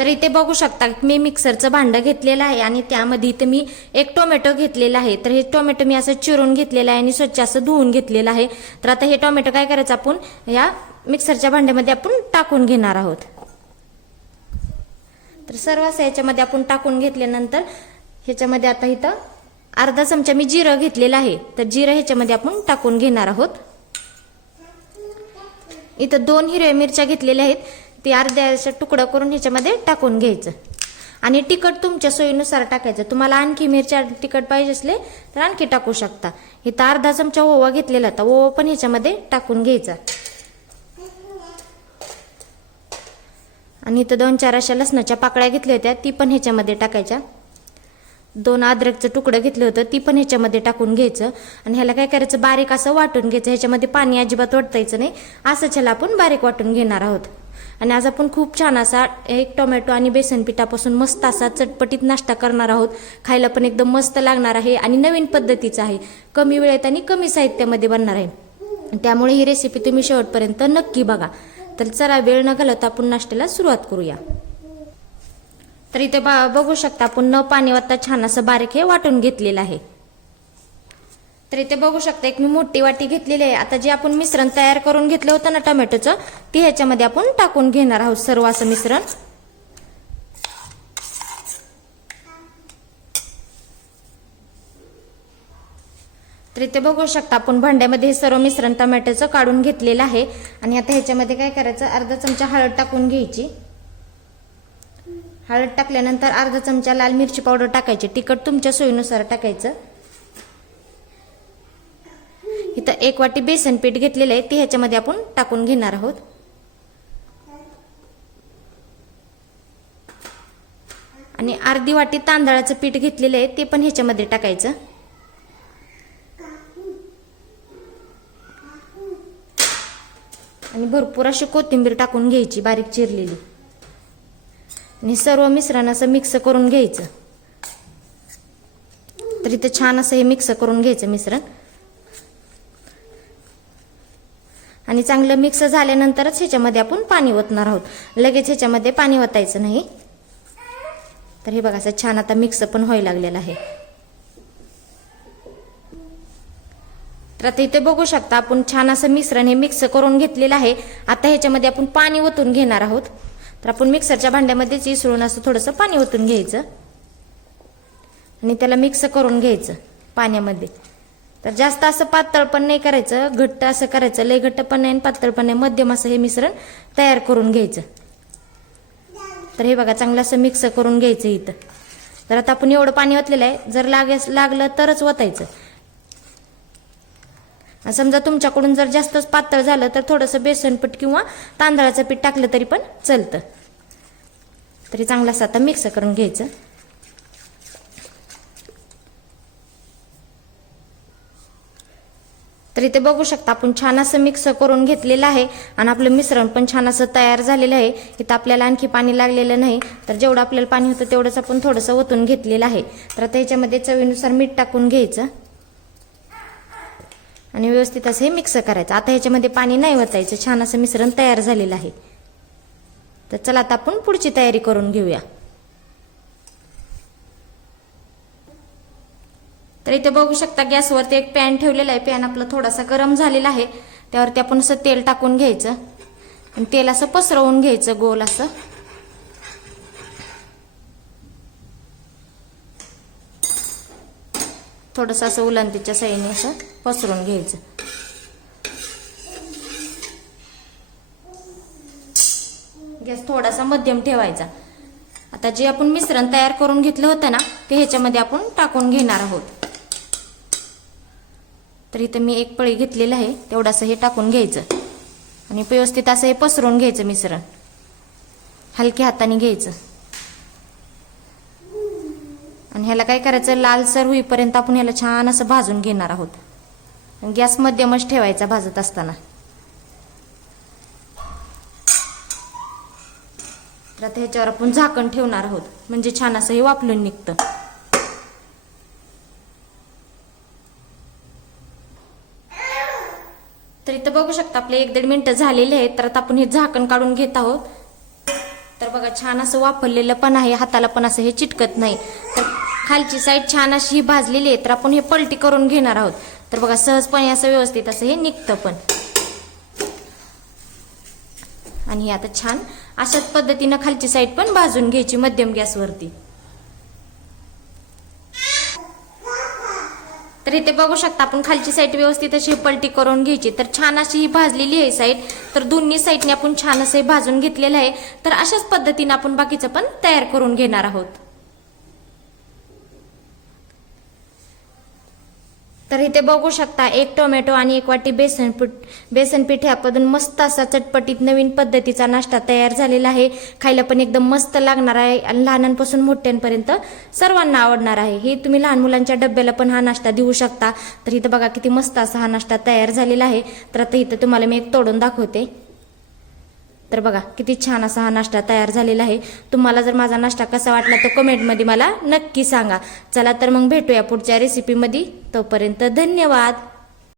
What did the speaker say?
तर इथे बघू शकता मी मिक्सरचं भांडं घेतलेलं आहे आणि त्यामध्ये इथे मी एक टोमॅटो घेतलेला आहे। तर हे टोमॅटो मी असं चिरून घेतलेलं आहे आणि स्वच्छ असं धुवून घेतलेलं आहे। तर आता हे टोमॅटो काय करायचं, आपण या मिक्सरच्या भांड्यामध्ये आपण टाकून घेणार आहोत। तर सर्व असं याच्यामध्ये आपण टाकून घेतल्यानंतर ह्याच्यामध्ये आता इथं अर्धा चमचा मी जिरं घेतलेलं आहे। तर जिरं ह्याच्यामध्ये आपण टाकून घेणार आहोत। इथं 2 हिरव्या मिरच्या घेतलेल्या आहेत, ते अर्ध्याचा तुकडा करून ह्याच्यामध्ये टाकून घ्यायचं आणि तिखट तुमच्या सोयीनुसार टाकायचं। तुम्हाला आणखी मिरच्या तिखट पाहिजे असले तर आणखी टाकू शकता। इथं अर्धा चमचा ओवा घेतलेला होता, ओवा पण ह्याच्यामध्ये टाकून घ्यायचा आणि इथं 2-4 अशा लसणाच्या पाकळ्या घेतल्या होत्या, ती पण ह्याच्यामध्ये टाकायच्या। 2 अद्रकचं तुकडं घेतलं होतं, ती पण ह्याच्यामध्ये टाकून घ्यायचं आणि ह्याला काय करायचं, बारीक असं वाटून घ्यायचं। ह्याच्यामध्ये पाणी अजिबात ओतायचं नाही, असंच ह्याला आपण बारीक वाटून घेणार आहोत। आणि आज आपण खूप छान असा एक टोमॅटो आणि बेसन पिठापासून मस्त असा चटपटीत नाश्ता करणार आहोत। खायला पण एकदम मस्त लागणार आहे आणि नवीन पद्धतीचा आहे, कमी वेळेत आणि कमी साहित्यामध्ये बनणार आहे। त्यामुळे ही रेसिपी तुम्ही शेवटपर्यंत नक्की बघा। तर चला वेळ न घालवता आपण नाश्त्याला सुरुवात करूया। तर इथे बघू शकता आपण न पाणी वरता छान असं बारीक हे वाटून घेतलेलं आहे। तर इथे बघू शकता एक मी मोठी वाटी घेतलेली आहे। आता जे आपण मिश्रण तयार करून घेतलं होतं ना टोमॅटोचं, ते ह्याच्यामध्ये आपण टाकून घेणार आहोत सर्व असं मिश्रण। तर इथे बघू शकता आपण भांड्यामध्ये हे सर्व मिश्रण टोमॅटोचं काढून घेतलेलं आहे आणि आता ह्याच्यामध्ये काय करायचं, अर्धा चमचा हळद टाकून घ्यायची। हळद टाकल्यानंतर अर्धा चमचा लाल मिरची पावडर टाकायची, तिखट तुमच्या सोयीनुसार टाकायचं। इथं 1 वाटी बेसन पीठ घेतलेलं आहे, ते ह्याच्यामध्ये आपण टाकून घेणार आहोत आणि अर्धी वाटी तांदळाचं पीठ घेतलेलं आहे, ते पण ह्याच्यामध्ये टाकायचं आणि भरपूर अशी कोथिंबीर टाकून घ्यायची बारीक चिरलेली आणि सर्व मिश्रण असं मिक्स करून घ्यायचं। तर इथे छान असं हे मिक्स करून घ्यायचं मिश्रण आणि चांगलं मिक्स झाल्यानंतरच ह्याच्यामध्ये आपण पाणी ओतणार आहोत, लगेच ह्याच्यामध्ये पाणी ओतायचं नाही। तर हे बघा असं छान आता मिक्स पण व्हायला लागलेलं आहे। तर आता इथे बघू शकता आपण छान असं मिश्रण हे मिक्स करून घेतलेलं आहे। आता ह्याच्यामध्ये आपण पाणी ओतून घेणार आहोत। तर आपण मिक्सरच्या भांड्यामध्येच इसळून असं थोडंसं पाणी ओतून घ्यायचं आणि त्याला मिक्स करून घ्यायचं पाण्यामध्ये। तर जास्त असं पातळ पण नाही करायचं, घट्ट असं करायचं, लय घट्ट पण नाही पातळ पण नाही, मध्यम असं हे मिश्रण तयार करून घ्यायचं। तर हे बघा चांगलं असं मिक्स करून घ्यायचं इथं। तर आता आपण एवढं पाणी ओतलेलं आहे, जर लागलं तरच ओतायचं। समजा तुमच्याकडून जर जास्तच पातळ झालं तर थोडंसं बेसन पीठ किंवा तांदळाचं पीठ टाकलं तरी पण चालतं। तरी चांगलं असं आता मिक्स करून घ्यायचं। तर इथे बघू शकता आपण छान असं मिक्स करून घेतलेलं आहे आणि आपलं मिश्रण पण छान असं तयार झालेलं आहे। इथं आपल्याला आणखी पाणी लागलेलं नाही, तर जेवढं आपल्याला पाणी होतं तेवढंच आपण थोडंसं ओतून घेतलेलं आहे। तर आता ह्याच्यामध्ये चवीनुसार मीठ टाकून घ्यायचं आणि व्यवस्थित असं हे मिक्स करायचं। आता ह्याच्यामध्ये पाणी नाही ओतायचं, छान असं मिश्रण तयार झालेलं आहे। तर चला आता आपण पुढची तयारी करून घेऊया। तर इथे बघू शकता गॅसवरती एक पॅन ठेवलेला आहे, पॅन आपला थोडासा गरम झालेला आहे, त्यावरती आपण असं तेल टाकून घ्यायचं आणि तेल असं पसरवून घ्यायचं गोल असं। थोडंसं असं उलंतीच्या साईडने असं पसरून घ्यायचं। गॅस थोडासा मध्यम ठेवायचा। आता जे आपण मिश्रण तयार करून घेतलं होतं ना, ते ह्याच्यामध्ये आपण टाकून घेणार आहोत। तर इथं मी एक पळी घेतलेलं आहे, तेवढंसं हे टाकून घ्यायचं आणि व्यवस्थित असं हे पसरून घ्यायचं मिश्रण, हलक्या हाताने घ्यायचं आणि ह्याला काय करायचं, लालसर होईपर्यंत आपण ह्याला छान असं भाजून घेणार आहोत। गॅस मध्यमच ठेवायचा भाजत असताना। तर आता ह्याच्यावर आपण झाकण ठेवणार आहोत, म्हणजे छान असं हे वाफलून निघतं। तर इथं बघू शकता आपले 1-1.5 मिनिटं झालेले आहेत। तर आता आपण हे झाकण काढून घेत आहोत तर बघा छान असं वाफरलेलं पण आहे, हाताला पण असं हे चिटकत नाही. तर खालची साईड छान अशी ही भाजलेली आहे. तर आपण हे पलटी करून घेणार आहोत. तर बघा सहजपणे असं व्यवस्थित असं हे निघतं पण. आणि हे आता छान अशाच पद्धतीनं खालची साईड पण भाजून घ्यायची मध्यम गॅसवरती. तर इथे बघू शकता आपण खालची साईड व्यवस्थित अशी पलटी करून घ्यायची. तर छान अशी ही भाजलेली आहे साईड. तर दोन्ही साईडने आपण छान असे भाजून घेतलेलं आहे. तर अशाच पद्धतीने आपण बाकीचं पण तयार करून घेणार आहोत. तर इथे बघू शकता 1 टोमॅटो आणि 1 वाटी बेसन पीठ ह्यापासून मस्त असा चटपटीत नवीन पद्धतीचा नाश्ता तयार झालेला आहे. खायला पण एकदम मस्त लागणार आहे आणि लहानांपासून मोठ्यांपर्यंत सर्वांना आवडणार आहे. हे तुम्ही लहान मुलांच्या डब्याला पण हा नाश्ता देऊ शकता. तर इथं बघा किती मस्त असा हा नाश्ता तयार झालेला आहे. तर आता इथं तुम्हाला मी एक तोडून दाखवते. तर बघा किती छान असा हा नाश्ता तयार झालेला आहे. तुम्हाला जर माझा नाश्ता कसा वाटला तर कमेंटमध्ये मला नक्की सांगा. चला तर मग भेटूया पुढच्या रेसिपीमध्ये. तोपर्यंत धन्यवाद.